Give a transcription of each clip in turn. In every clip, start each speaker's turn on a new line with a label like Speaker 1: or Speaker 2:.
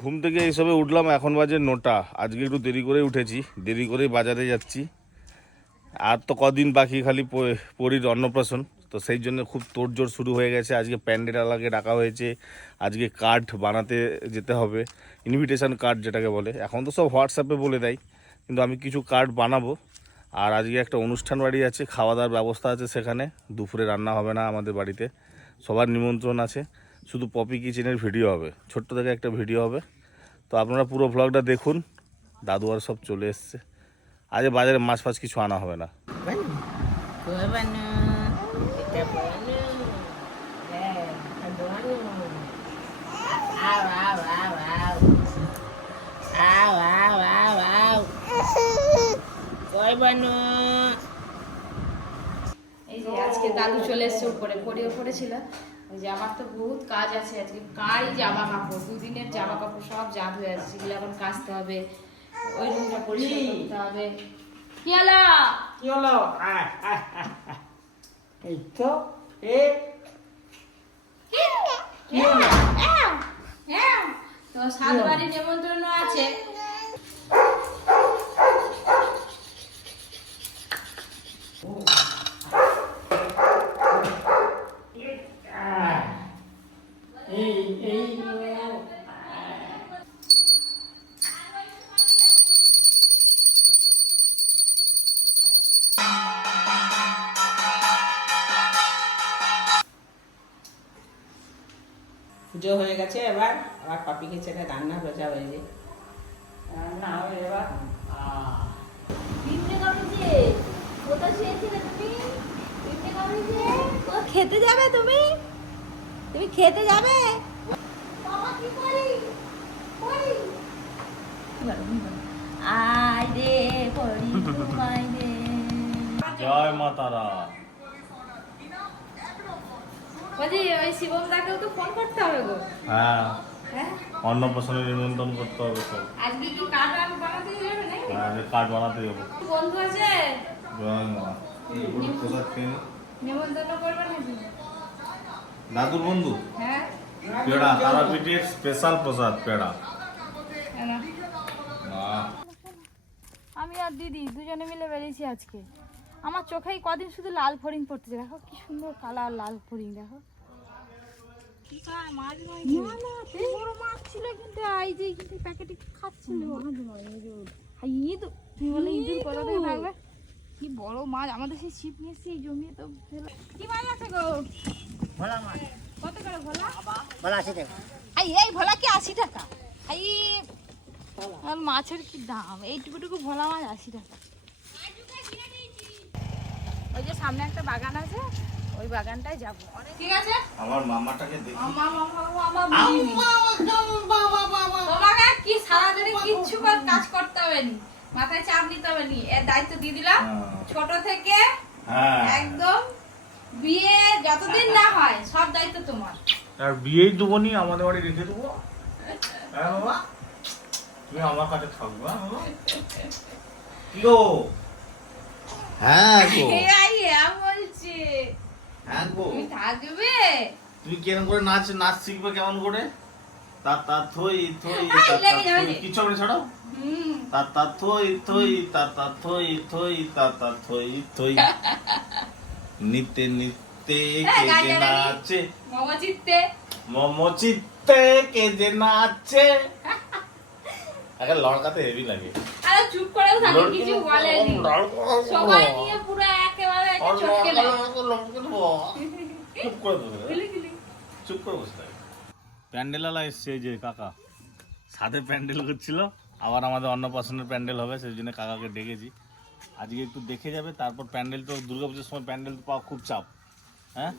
Speaker 1: ঘুম থেকে এইসবে উঠলাম, এখন বাজে নটা। আজকে একটু দেরি করে উঠেছি, দেরি করে বাজারে যাচ্ছি। আর তো কদিন বাকি খালি পরীর অন্নপ্রাশন, তো সেই জন্য খুব তোড়জোড় শুরু হয়ে গেছে। আজকে প্যান্ডেল আলাকে ডাকা হয়েছে, আজকে কার্ড বানাতে যেতে হবে ইনভিটেশন কার্ড যেটাকে বলে। এখন তো সব হোয়াটসঅ্যাপে বলে দেয়, কিন্তু আমি কিছু কার্ড বানাবো। আর আজকে একটা অনুষ্ঠান বাড়ি আছে, খাওয়া দাওয়ার ব্যবস্থা আছে সেখানে। দুপুরে রান্না হবে না আমাদের বাড়িতে, সবার নিমন্ত্রণ আছে। শুধু পপি কিচেনের ভিডিও হবে। ছোট্ট থেকে একটা ভিডিও হবে। তো আপনারা পুরো ভ্লগটা দেখুন। দাদু আর সব চলে এসছে। আজ বাজারে মাছ ফাছ কিছু আনা হবে না.
Speaker 2: এই যে আজকে দাদু চলে এসছে উপরে পরে উপরে ছিল ওই যে আমার তো বহুত কাজ আছে আজকে। কারই জামা কাপড় দুদিনের জামা কাপড় সব জাত হয়ে আছে সেগুলো এখন কাচতে হবে। ওই রুমটা পরিষ্কার করতে হবে। কি হলো
Speaker 3: কি হলো। এই তো এ।
Speaker 2: তো সাত বাড়ি নেমন্ত্রণ আছে।
Speaker 3: পুজো হয়ে গেছে এবার। আবার পাপিকে ছেড়ে রান্না ভেজা হয়েছে রান্না হবে এবার।
Speaker 4: খেতে যাবে তুমি? তুমি খেতে যাবে? বাবা কি করি? করি? আয় রে
Speaker 1: জয় মা তারা
Speaker 2: ওই শিবম দাকেও তো ফোন করতে হবে গো।
Speaker 1: হ্যাঁ।
Speaker 2: হ্যাঁ?
Speaker 1: অন্নপ্রাশনের নিমন্ত্রণ করতে হবে সব
Speaker 2: আজকে কি কার্ড বানাতে যাবে নাকি?
Speaker 1: হ্যাঁ কার্ড বানাতে যাব।
Speaker 2: বন্ধু আছে? করবে নাকি?
Speaker 1: দাদুর বন্ধু?
Speaker 2: হ্যাঁ।
Speaker 1: পেড়া তারাপীঠের স্পেশাল প্রসাদ পেড়া।
Speaker 4: আমি আর দিদি দুজনে মিলে বেরিয়েছি আজকে। আমার চোখেই কদিন শুধু লাল ফড়িং পড়তেছে দেখো কি সুন্দর কালার লাল ফড়িং দেখো। বড় মাছ ছিল কিন্তু এই যে কিন্তু প্যাকেটে খাচ্ছিল? আর ঈদ তুমি বলে ঈদের কোথা থাকবে? কি বড় মাছ আমাদের সেই ছিপ নিয়ে সেই জমিয়ে তো। কি মাছ আছে গো?
Speaker 3: ভোলা মাছ।
Speaker 4: কত করে ভোলা?
Speaker 3: ভোলা আছে দেখ
Speaker 4: আই এই ভোলা কি আশি টাকা? আই মাছের কি দাম? এইটুকুটুকু ভোলা মাছ আশি টাকা। ওই যে সামনে একটা বাগান আছে ওই বাগানটায় যাব।
Speaker 2: ঠিক আছে?
Speaker 1: আমার মামাটাকে দেখি।
Speaker 2: আমা, আমা, আমা, আমা। তোমাকে কি সারাদিনে কিচ্ছু কর- কাজ করতে হবে নি। মাথায় চাপ নিতে হবে নি। এর দায়িত্ব দিয়ে দিলাম।
Speaker 1: হ্যাঁ।
Speaker 2: ছোট থেকে
Speaker 1: হ্যাঁ।
Speaker 2: একদম বিয়ে যতদিন না হয় সব দায়িত্ব তোমার।
Speaker 1: আর বিয়েই দেবো নি আমাদের বাড়ি রেখে দেবো। হ্যাঁ বাবা। তুমি আমার কাছে থাকবে হ্যাঁ বাবা? কি গো? হ্যাঁ গো।
Speaker 2: হ্যাঁ
Speaker 1: গো।
Speaker 2: তুমি থাকবে?
Speaker 1: তুমি কেমন করে নাচ নাচ শিখবে কেমন করে? তা তা থই থই তা তা থই। তা তা থই থই তা তা থই থই তা তা থই থই। নিতে নিতে কে যে। নাচে।
Speaker 2: মামা চিত্তে।
Speaker 1: মোমো চিত্তে কে যে নাচে। আগে লড়কাতে হেভি লাগে।
Speaker 2: চুপ করেও থাকে কিছু বলেনি সবাই নিয়ে পুরো একেবারে চটকে
Speaker 1: চুপ করে বসে থাকে।
Speaker 2: গিলি গিলি।
Speaker 1: চুপ করে বসে থাকে। প্যান্ডেলালা এসছে যে কাকা। সাথে প্যান্ডেল করছিল আবার আমাদের অন্নপ্রাশনের প্যান্ডেল হবে সেই জন্য কাকাকে ডেকেছি। আজকে একটু দেখে যাবে তারপর প্যান্ডেল তো দুর্গাপুজোর সময় প্যান্ডেল তো পাওয়া খুব চাপ। হ্যাঁ?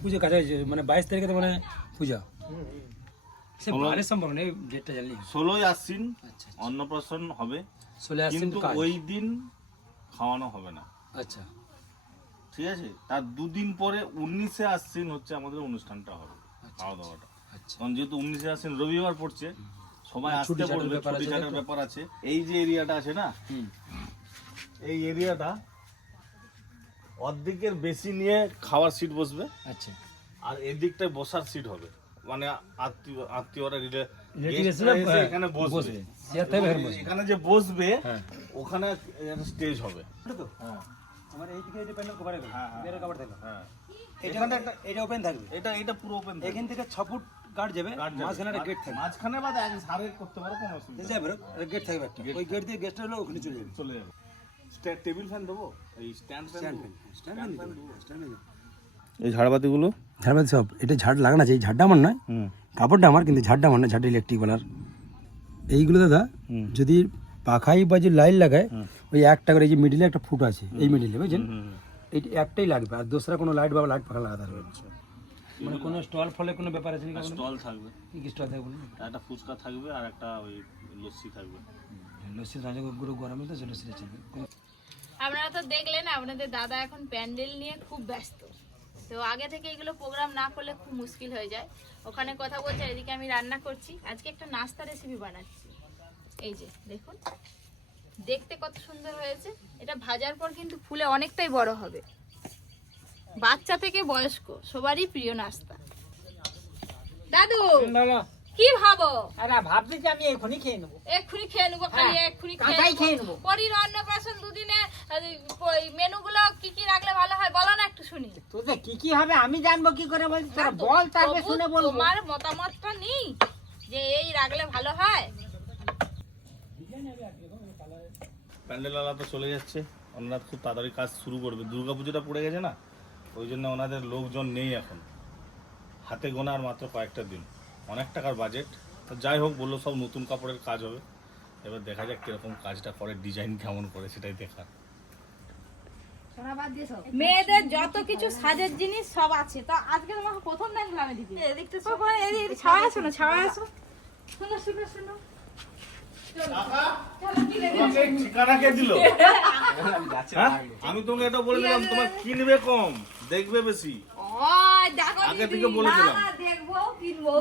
Speaker 5: পুজো কাছাকাছি মানে বাইশ তারিখে তো মানে পূজা।
Speaker 1: ষোলোই আশ্বিন
Speaker 5: আচ্ছা
Speaker 1: অন্নপ্রাশন হবে। কিন্তু ওই দিন খাওয়ানো হবে না।
Speaker 5: আচ্ছা।
Speaker 1: ঠিক আছে? তার দুদিন পরে উনিশে আশ্বিন হচ্ছে আমাদের অনুষ্ঠানটা হবে খাওয়া দাওয়াটা
Speaker 5: আচ্ছা।
Speaker 1: কারণ যেহেতু উনিশে আশ্বিন রবিবার পড়ছে সবাই আসতে পড়বে
Speaker 5: ব্যাপার
Speaker 1: ছুটি
Speaker 5: আছে,
Speaker 1: ছাটার ব্যাপার আছে। এই যে এরিয়াটা আছে না এই এরিয়াটা অর্ধেকের বেশি নিয়ে খাওয়ার সিট বসবে।
Speaker 5: আচ্ছা।
Speaker 1: আর এদিকটায় বসার সিট হবে। মানে আত্মীয় আত্মীয়রা রিলে
Speaker 5: হ্যাঁ,
Speaker 1: এখানে বসবে।
Speaker 5: এখানে
Speaker 1: যে বসবে
Speaker 5: হ্যাঁ।
Speaker 1: ওখানে স্টেজ হবে।
Speaker 5: তো? আমার এইদিকে এই প্যান্ডেল কভার
Speaker 1: হ্যাঁ, হ্যাঁ।
Speaker 5: কভার থাকবে
Speaker 1: হ্যাঁ। এখানে একটা
Speaker 5: এটা ওপেন থাকবে।
Speaker 1: এটা এটা পুরো ওপেন
Speaker 5: এখান থেকে ছ ফুট গার্ড যাবে মাঝখানে একটা গেট থাকবে।
Speaker 1: মাঝখানে বা এক ধারে করতে পারো কোনো অসুবিধা নেই।
Speaker 5: যাবে গেট থাকবে একটা। ওই গেট দিয়ে গেস্ট হলো ওখানে চলে যাবে।
Speaker 1: চলে যাবে। টেবিল ফ্যান দেবো? এই stand fan
Speaker 5: stand fan stand fan stand fan
Speaker 1: এই ঝাড়বাতিগুলো?
Speaker 5: ঝাড়বাতি সব এটা ঝাড় লাগানো আছে এই ঝাড়টা আমার নয় কাপড়টা আমার কিন্তু ঝাড়টা আমার না ঝাড়টা ইলেকট্রিক বালার। এইগুলো দাদা যদি পাখাই বা যে লাইন লাগায় ওই একটা করে এই যে মিডিলে একটা ফুট আছে এই মিডিলে বুঝছেন? এই একটাই লাগবে আর দোসরা কোনো লাইট বা লাইট পাখা লাগাতে হবে মানে কোনো স্টল ফলে কোনো ব্যাপার আছে নাকি
Speaker 1: স্টল থাকবে।
Speaker 5: কি কি স্টল থাকবে
Speaker 1: একটা ফুচকা থাকবে আর একটা ওই লস্যি থাকবে।
Speaker 5: লস্যি রাজা গুঁড়ো গরমে তো সেটা সেটা চলবে
Speaker 2: আপনারা তো দেখলেন আপনাদের দাদা এখন প্যান্ডেল নিয়ে খুব ব্যস্ত। তো আগে থেকে এগুলো প্রোগ্রাম না করলে খুব মুশকিল হয়ে যায়। ওখানে কথা বলছে, এদিকে আমি রান্না করছি। আজকে একটা নাস্তা রেসিপি বানাচ্ছি। এই যে, দেখুন। দেখতে কত সুন্দর হয়েছে। এটা ভাজার পর কিন্তু ফুলে অনেকটাই বড় হবে। বাচ্চা থেকে বয়স্ক, সবারই প্রিয় নাস্তা। দাদু! কি ভাবো?
Speaker 3: আরে ভাবছি যে আমি এখনই খেয়ে নেব।
Speaker 2: এক্ষুনি খেয়ে নেব খালি এক্ষুনি
Speaker 3: হ্যাঁ, কাঁচাই খেয়ে নেব।
Speaker 2: পরির অন্নপ্রাশন দুদিনে মেনুগুলো কি কি রাখলে ভালো হয় বলো না একটু শুনি।
Speaker 3: তোদের কি কি হবে আমি জানব কি করে বলছি তোরা বল তারপরে শুনে বলব।
Speaker 2: তোমার মতামতটা নেই যে এই রাখলে ভালো হয়।
Speaker 1: প্যান্ডেলওয়ালা তো চলে যাচ্ছে ওনারা খুব তাড়াতাড়ি কাজ শুরু করবে। দুর্গা পুজোটা পড়ে গেছে না ওই জন্য ওনাদের লোকজন নেই এখন। হাতে গোনা আর মাত্র কয়েকটা দিন। অনেক টাকার বাজেট তো যাই হোক বলল সব নতুন কাপড়ের কাজ হবে। এবার দেখা যাক কীরকম কাজটা করে ডিজাইন কেমন করে সেটাই দেখার।
Speaker 2: মেয়েদের যত কিছু সাজের জিনিস সব আছে। তো আজকে তোমাকে প্রথম দেখলাম এদিকে এদিকটা এদিকে ছাওয়া আসো না ছাওয়া আসো। শুনো শুনো শুনো।
Speaker 1: তোমাকে ঠিকানা কে দিল? হ্যাঁ? আমি তোমাকে এটা বলে দিলাম তোমার কিনবে কম দেখবে বেশি। আগে থেকে বলে দিলাম।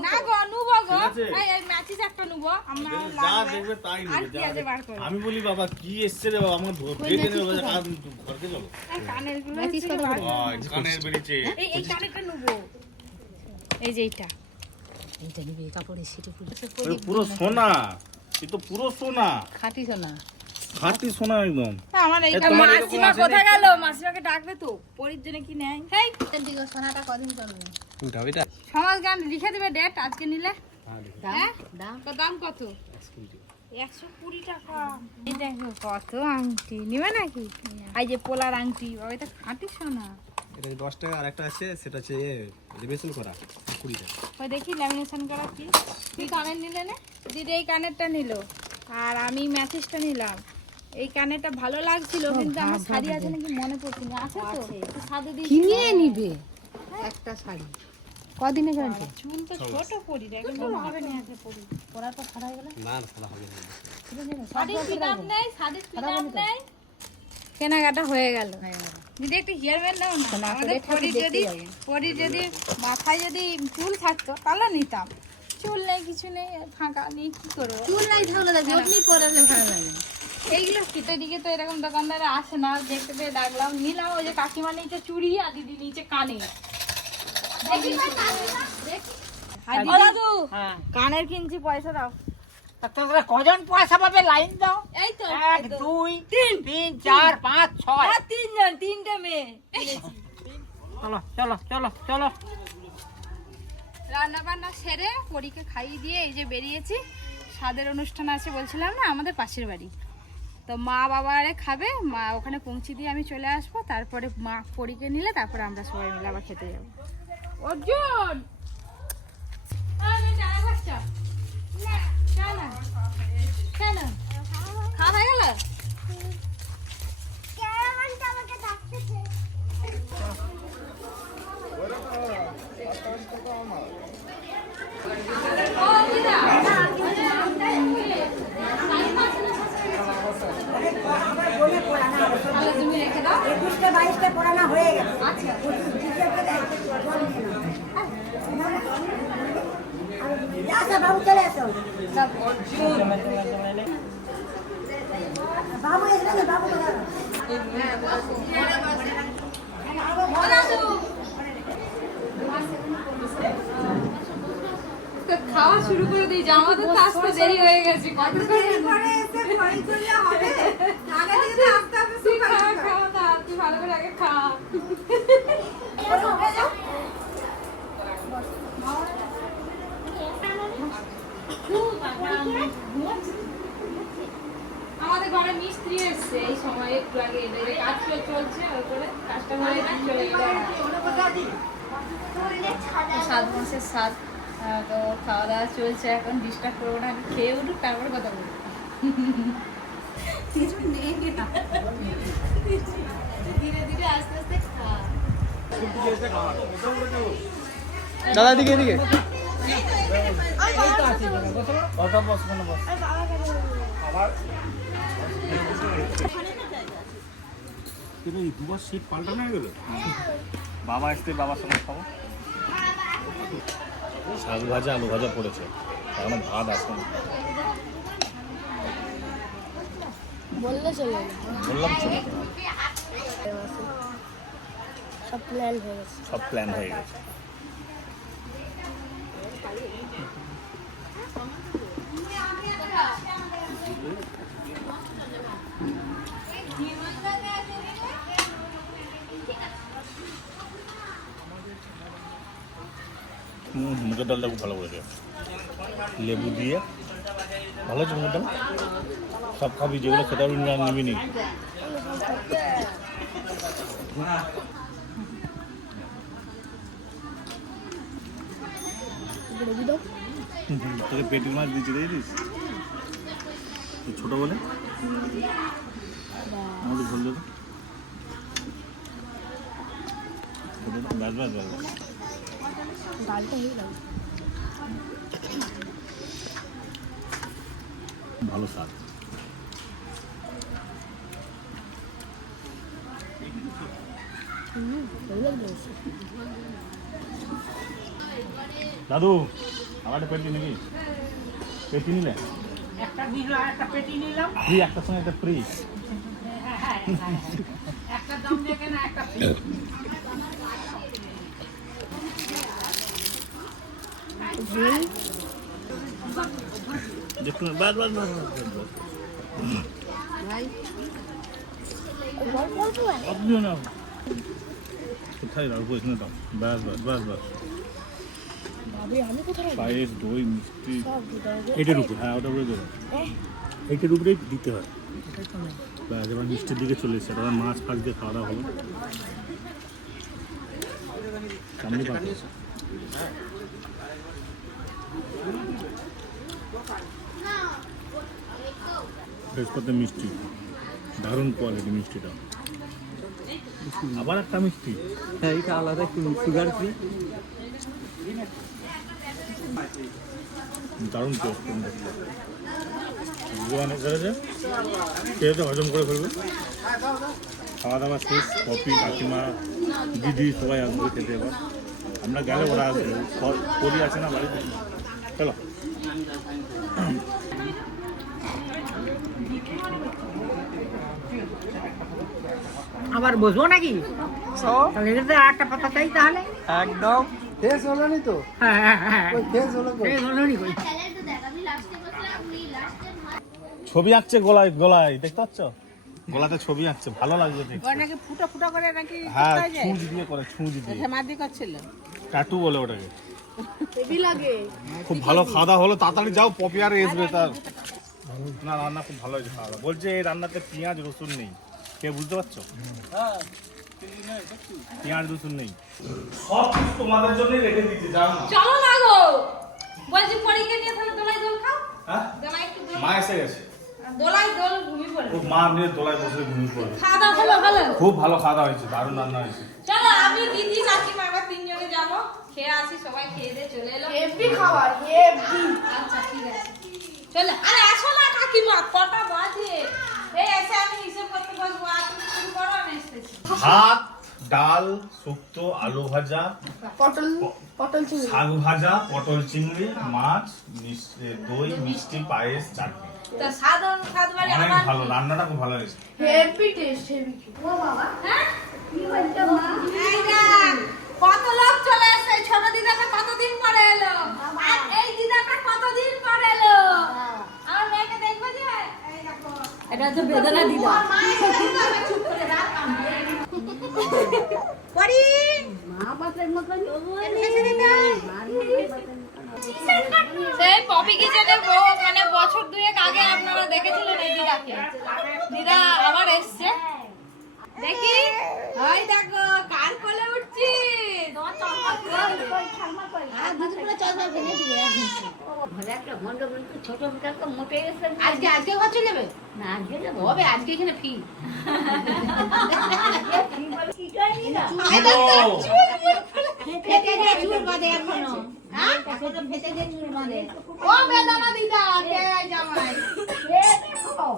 Speaker 2: না গো নুবো গো। এই এই ম্যাচিস একটা নুবো। আমরা
Speaker 1: যা দেখবে তাই
Speaker 2: আর
Speaker 1: নেবে
Speaker 2: কি
Speaker 1: যা
Speaker 2: আছে
Speaker 1: দেখবে।
Speaker 2: বার করো?
Speaker 1: আমি বলি বাবা কি এসছে রে বাবা? আমার দেখে ঘরকে চলো। কানেরগুলো বেরিয়েছে।
Speaker 2: এই এই কানেরটা নুবো। এই যে এইটা।
Speaker 1: ওই পুরো সোনা। এ তো পুরো সোনা।
Speaker 3: খাটি
Speaker 1: সোনা। একদম।
Speaker 2: আমার এই
Speaker 1: এ, তোমার এরকম
Speaker 2: মাসিমা কোথায় গেল? মাসিমাকে ডাকবে তো। পরির জন্য কি নেয়? হেই সমাজ গান লিখে দেবে ডেট আজকে নিলে। হ্যাঁ তো দাম কত? একশো কুড়ি টাকা। এই দেখো কত আংটি। নিবে নাকি? এই যে পোলার আংটি ওইটা খাঁটি সোনা।
Speaker 6: এটা দশ টাকা? আর একটা আছে সেটা হচ্ছে রিভেশন করা কুড়ি টাকা।
Speaker 2: ওই দেখি ল্যামিনেশন করা কি? তুই কানের নিলে না? দিদি এই কানেরটা নিল। আর আমি ম্যাথিসটা নিলাম। এই কানেরটা ভালো লাগছিল কিন্তু আমার শাড়ি আছে নাকি মনে পড়ছে না আছে তো? সাদে দিয়ে কিনে নিবে? একটা শাড়ি। কদিনে গ্যারান্টি চুল তো ছোট পরি রে একদম হবে না। আছে পরি। পরা তো খারাপ হয়ে গেল।
Speaker 6: না না খেলা হবে না।
Speaker 2: শাড়ির কি দাম নেই শাড়ির কি দাম নেই। কেনাকাটা হয়ে গেল। দিদি একটু হেয়ার ব্যান্ড নাও না। আমাদের পরি যদি পরি যদি মাথায় যদি চুল থাকতো তাহলে নিতাম। চুল নেই কিছু নেই ফাঁকা নেই কি করব? চুল নাই আপনি পরালে ভালো লাগে। এইগুলো শীতের দিকে তো এরকম দোকানদারে আসে না। দেখতে পেয়ে ডাকলাম নিলাম ওই যে কাকিমা নিচে চুড়ি আর দিদি নিচে কানে। কানের কিনছি পয়সা দাও।
Speaker 3: তোমরা কজন পয়সা পাবে লাইন দাও?
Speaker 2: এই তো
Speaker 3: এক দুই তিন। তিন চার পাঁচ ছয়।
Speaker 2: তিনজন তিনটে মেয়ে।
Speaker 3: চলো চলো চলো চলো।
Speaker 2: রান্না বান্না সেরে পরীকে খাইয়ে দিয়ে এই যে বেরিয়েছি। স্বাদের অনুষ্ঠান আছে বলছিলাম না আমাদের পাশের বাড়ি। তো মা বাবা আরে খাবে মা ওখানে পৌঁছে দিয়ে আমি চলে আসব তারপরে মা পরীকে নিলে তারপরে আমরা সবাই মিলে আবার খেতে যাব। অর্জুন! খাওয়া হয়ে গেল? দাও।
Speaker 7: একুশটা বাইশটা পড়ানো হয়ে গেছে।
Speaker 2: আচ্ছা।
Speaker 7: আচ্ছা বাবু চলে আসো। বাবু এসবে বাবু
Speaker 2: খাওয়া শুরু করে দিই আমাদের তো আসতে দেরি হয়ে গেছে খাওয়া দাওয়া, ভালো করে আগে খা আমাদের ঘরে মিস্ত্রি এসছে এই সময় একটু আগে এদের কাজ চলছে চলে সাত মাসের সাত তো খাওয়া দাওয়া চলছে এখন ডিস্টার্ব করব না আমি খেয়ে উঠুক তারপরে কথা বলব। ধীরে ধীরে আস্তে আস্তে খা
Speaker 6: দাদা দিকে এদিকে
Speaker 1: দুবার সিট পাল্টানো হয়ে গেল বাবা আসতে বাবার সঙ্গে খাব। শাক ভাজা আলু ভাজা পড়েছে। এখনও ভাত আসবে না।
Speaker 4: বললে চলে
Speaker 1: বললাম
Speaker 4: সব প্ল্যান হয়ে গেছে।
Speaker 1: সব প্ল্যান হয়ে গেছে। মুগের ডালটা খুব ভালো করেছে লেবু দিয়ে। ভালো হচ্ছে মুগের ডাল? সব খাবি, যেগুলো খেতে পারবি, না নিবি নি। তোকে পেটি মাছ দিচ্ছি তুই ছোটো বলে? আমাদের ভুল দেবে ব্যাস ব্যাস ব্যাস।
Speaker 4: ডালটা হয়ে
Speaker 1: ভালো স্বাদ। দাদু আমার একটা পেটি নিবি পেটি নিলে?
Speaker 3: একটা দিল একটা পেটি নিলাম।
Speaker 1: ফ্রি একটার সঙ্গে একটা ফ্রি।
Speaker 3: একটা দাম দেখে না একটা
Speaker 1: দেখুন বাস। আপনিও না কোথায় রাখব এখানে দাও বাস বাস বাস বাস পায়েস দই মিষ্টি এটার উপর হ্যাঁ ওটার উপরে দেবো এইটার উপরেই দিতে হয় ব্যাস এবার মিষ্টির দিকে চলে এসেছে এবার মাছ ফাছ দিয়ে খাওয়া দাওয়া হলো সামনে পাবে বৃহস্পতি মিষ্টি। দারুণ কোয়ালিটি মিষ্টিটা। আবার একটা মিষ্টি।
Speaker 6: হ্যাঁ এটা আলাদা একটু সুগার ফ্রি
Speaker 1: দারুণ টেস্ট অনেক করেছে খেয়ে তো হজম করে ফেলবে। খাওয়া দাওয়া শেষ কফি কাকিমা দিদি সবাই আসবে খেতে এবার। আমরা গেলে ওরা আসবে। পরি আছে না বাড়িতে? চলো।
Speaker 3: আবার বসবো নাকি? তাহলে আটটা পাতা চাই তাহলে।
Speaker 6: একদম। শেষ হলো নি তো?
Speaker 3: হ্যাঁ হ্যাঁ হ্যাঁ
Speaker 6: শেষ হলো তো
Speaker 3: হলো নি কই?
Speaker 1: ছবি আঁকছে গলায় গলায় দেখতে পাচ্ছ? গলাতে ছবি আঁকছে ভালো লাগছে দেখতে।
Speaker 3: নাকি ফুটা ফুটা করে নাকি
Speaker 1: হ্যাঁ ছুঁচ দিয়ে করে ছুঁচ দিয়ে।
Speaker 3: হেমাদি করছিল।
Speaker 1: বলে ওটাকে।
Speaker 4: হেভি লাগে।
Speaker 1: খুব ভালো খাওয়া দাওয়া হলো তাড়াতাড়ি যাও পপি আর আসবে তার। না রান্না খুব ভালো হয়েছে খাওয়া বলছে এই রান্নাতে পেঁয়াজ রসুন নেই। কে বুঝতে পারছ? পেঁয়াজ রসুন নেই। সব কিছু তোমাদের জন্যই রেখে দিয়েছি যাও না?
Speaker 2: চলো না গো। বলছি পরীক্ষা নিয়ে তাহলে দোলাই দোল খাও?
Speaker 1: হ্যাঁ?
Speaker 2: দোলাই একটু
Speaker 1: মা এসে গেছে।
Speaker 2: দোলাই দোল ঘুমি পড়ে।
Speaker 1: ও মা নিয়ে দোলায় বসে ঘুমিয়ে পড়ে।
Speaker 2: খাওয়া দাওয়া হলো ভালো
Speaker 1: খুব ভালো খাওয়া দাওয়া হয়েছে দারুণ রান্না হয়েছে।
Speaker 2: চলো আমি দিদি তিনজনে যাব। খেয়ে আসি সবাই খেয়ে দিয়ে চলে এলো।
Speaker 4: হেভি খাবার হেভি
Speaker 2: আচ্ছা ঠিক আছে। চলে আরে আসো না কাকিমা কটা বাজে? এই এসে আমি
Speaker 1: ভাত ডাল শুক্তো আলু ভাজা
Speaker 4: পটল পটল চিংড়ি।
Speaker 1: শাক ভাজা পটল চিংড়ি মাছ দই মিষ্টি পায়েস চাটনি।
Speaker 2: তা সাধারণ স্বাদ বাড়ি
Speaker 1: অনেক ভালো রান্নাটা খুব ভালো হয়েছে।
Speaker 4: হেভি টেস্ট হেভি
Speaker 2: হ্যাঁ? এই দেখ,
Speaker 4: কত লোক চলে এসেছে। ছোট দিদাটা কতদিন পরে এলো? আর এই দিদাটা কতদিন পরে এলো আমার মেয়েকে দেখবে যে এই দেখো
Speaker 2: এটা বেদনা দিদা।
Speaker 4: মা সেই পপি কিচেনে মানে বছর দুয়েক আগে আপনারা দেখেছিলেন এই দিদাকে। দিদা আবার এসছে। দেখি। ওই দেখো কার কোলে উঠছি আজকে আজকে ঘর চলে যাবে? না আজকে যাব। হবে আজকে এখানে ফি। ও বেদানা দিদা কে জামাই?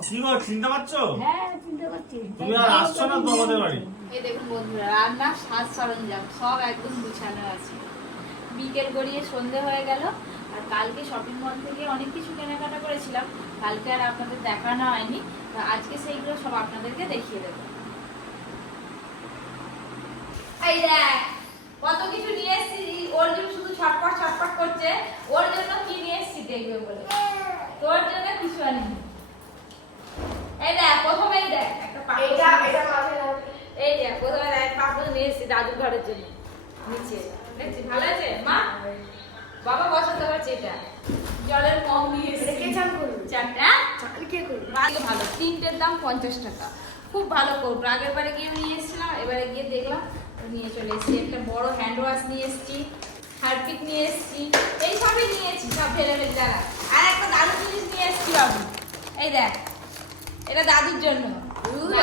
Speaker 1: কি গো চিনতে পারছ? তুমি আর আসছো না তো বাড়ি?
Speaker 2: এই দেখুন বন্ধুরা রান্নার সাজ সরঞ্জাম সব একদম গুছানো আছে। বিকেল গড়িয়ে সন্ধে হয়ে গেল। আর কালকে শপিং মল থেকে অনেক কিছু কেনাকাটা করেছিলাম। কালকে আর আপনাদের দেখানো হয়নি। আজকে সেইগুলো সব আপনাদেরকে দেখিয়ে দেবো। এই দেখ কত কিছু নিয়ে এসেছি। ওর জন্য শুধু ছটপট ছটপট করছে। ওর জন্য কি নিয়ে এসেছি দেখবে বলে। তোর জন্য কিছু আনিনি এই দেখ প্রথমেই দেখ একটা পাপড় এই যে প্রথমে দেখ পাপড় নিয়ে এসেছি দাদু ঘরের জন্য। নিচে। দেখছি ভালো আছে? মা? বাবা পছন্দ করছে এটা। জলের কম নিয়ে এসেছি। কে চান করবে চানটা চান কে করবে ভালো তিনটের দাম পঞ্চাশ টাকা। খুব ভালো করব। আগের বারে গিয়ে নিয়ে এসেছিলাম এবারে গিয়ে দেখলাম নিয়ে চলে এসেছি। একটা বড় হ্যান্ড ওয়াশ নিয়ে এসেছি হারপিক নিয়ে এসেছি। এই সবই নিয়েছি সব ফেলে ফেলে দাঁড়া আর একটা দারুণ জিনিস নিয়ে এসেছি বাবু। এই দেখ এটা দাদুর জন্য।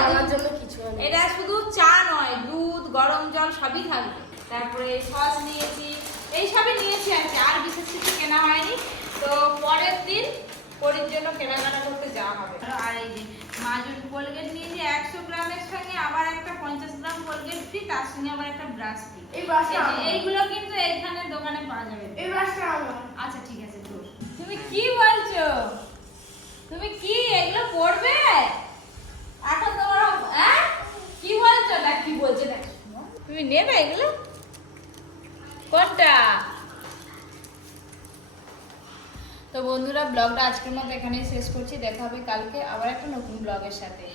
Speaker 2: আমার জন্য কিছু এটা শুধু চা নয় দুধ গরম জল সবই থাকবে। তারপরে সস নিয়েছি এই সবই নিয়েছি আর কি। আর বিশেষ কিছু কেনা হয়নি। তো পরের দিন পরির জন্য কেনাকাটা করতে যাওয়া হবে। আর এই যে মাজুন কোলগেট নিয়েছি একশো গ্রামের সঙ্গে আবার একটা পঞ্চাশ গ্রাম কোলগেট ফ্রি তার সঙ্গে আবার একটা ব্রাশ ফ্রি এইগুলো কিন্তু এইখানে দোকানে পাওয়া যাবে। এই আচ্ছা ঠিক আছে তো তুমি কি বলছো? তুমি কি এগুলো পড়বে এখন তোমার হ্যাঁ? কি বলছো? না কি বলছো? না তুমি নেবে এগুলো? কোনটা? তো বন্ধুরা, ব্লগটা আজকের মতো এখানেই শেষ করছি। দেখা হবে কালকে আবার একটা নতুন ব্লগের সাথে।